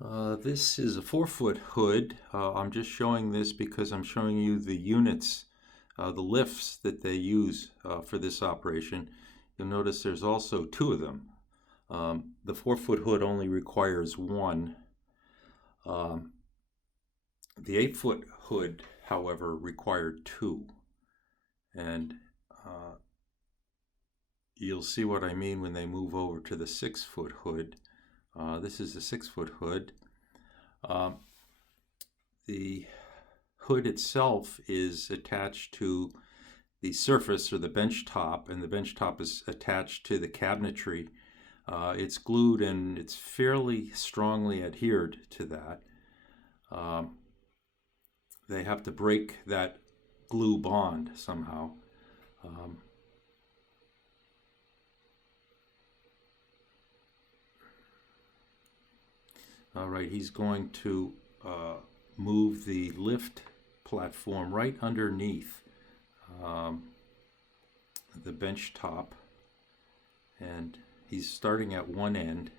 This is a 4-foot hood. I'm just showing this because I'm showing you the units, the lifts that they use for this operation. You'll notice there's also two of them. The 4-foot hood only requires one. The 8-foot hood, however, required two. And you'll see what I mean when they move over to the 6-foot hood. This is the 6-foot hood. The hood itself is attached to the surface or the bench top, and the bench top is attached to the cabinetry. It's glued and it's fairly strongly adhered to that. They have to break that glue bond somehow. All right, he's going to move the lift platform right underneath the bench top, and he's starting at one end,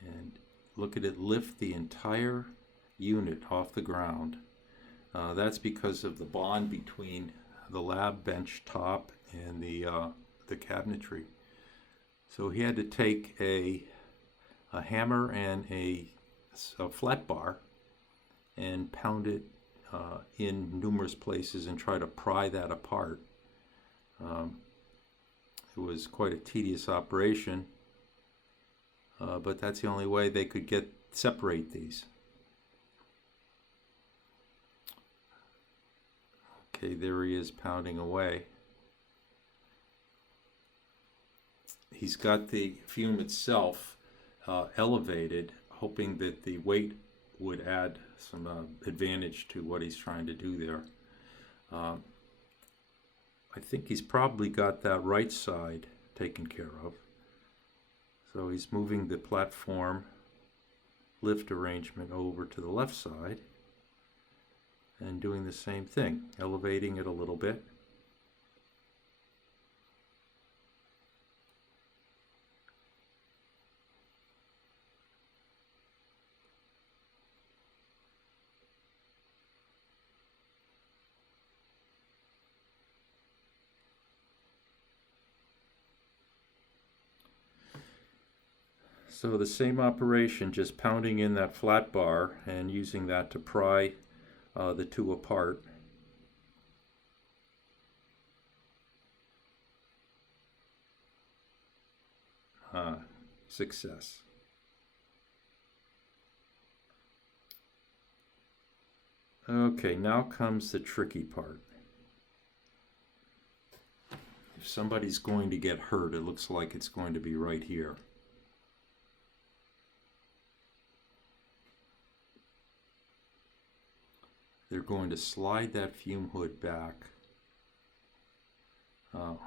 and look at it lift the entire unit off the ground. That's because of the bond between the lab bench top and the cabinetry. So he had to take a hammer and a flat bar and pound it in numerous places and try to pry that apart. It was quite a tedious operation, but that's the only way they could separate these. Okay, there he is pounding away. He's got the fume itself elevated, hoping that the weight would add some advantage to what he's trying to do there. I think he's probably got that right side taken care of. So he's moving the platform lift arrangement over to the left side and doing the same thing, elevating it a little bit. So the same operation, just pounding in that flat bar and using that to pry the two apart. Success. Okay, now comes the tricky part. If somebody's going to get hurt, it looks like it's going to be right here. They're going to slide that fume hood back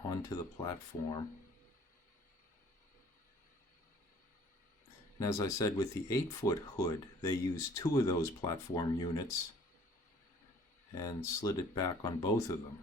onto the platform. And as I said, with the 8-foot hood, they used two of those platform units and slid it back on both of them.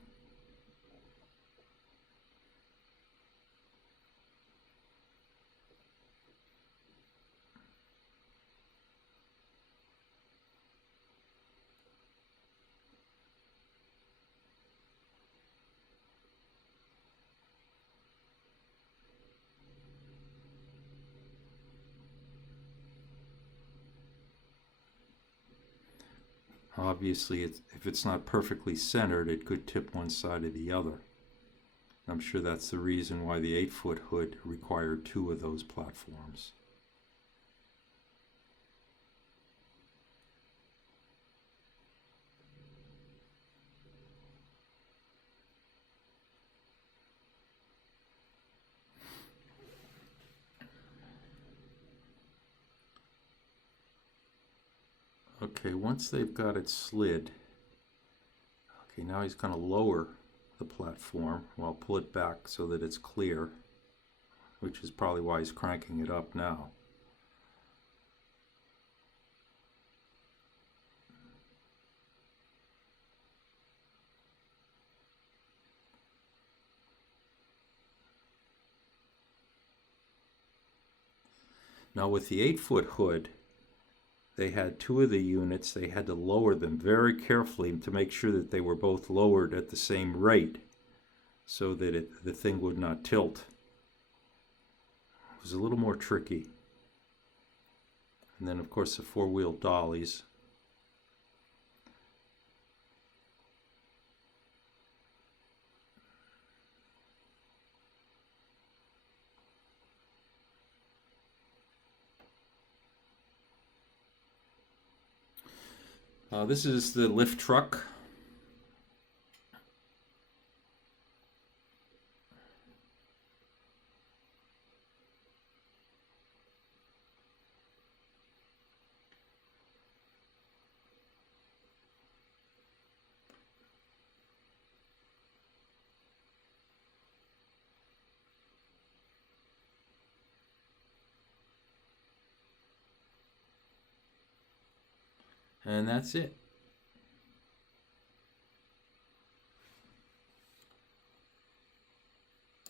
Obviously, if it's not perfectly centered, it could tip one side or the other. I'm sure that's the reason why the 8-foot hood required two of those platforms. Okay, once they've got it slid, okay, now he's going to lower the platform. Well, pull it back so that it's clear, which is probably why he's cranking it up now. Now with the 8-foot hood, they had two of the units, they had to lower them very carefully to make sure that they were both lowered at the same rate so that the thing would not tilt. It was a little more tricky. And then, of course, the four-wheel dollies. This is the lift truck. And that's it.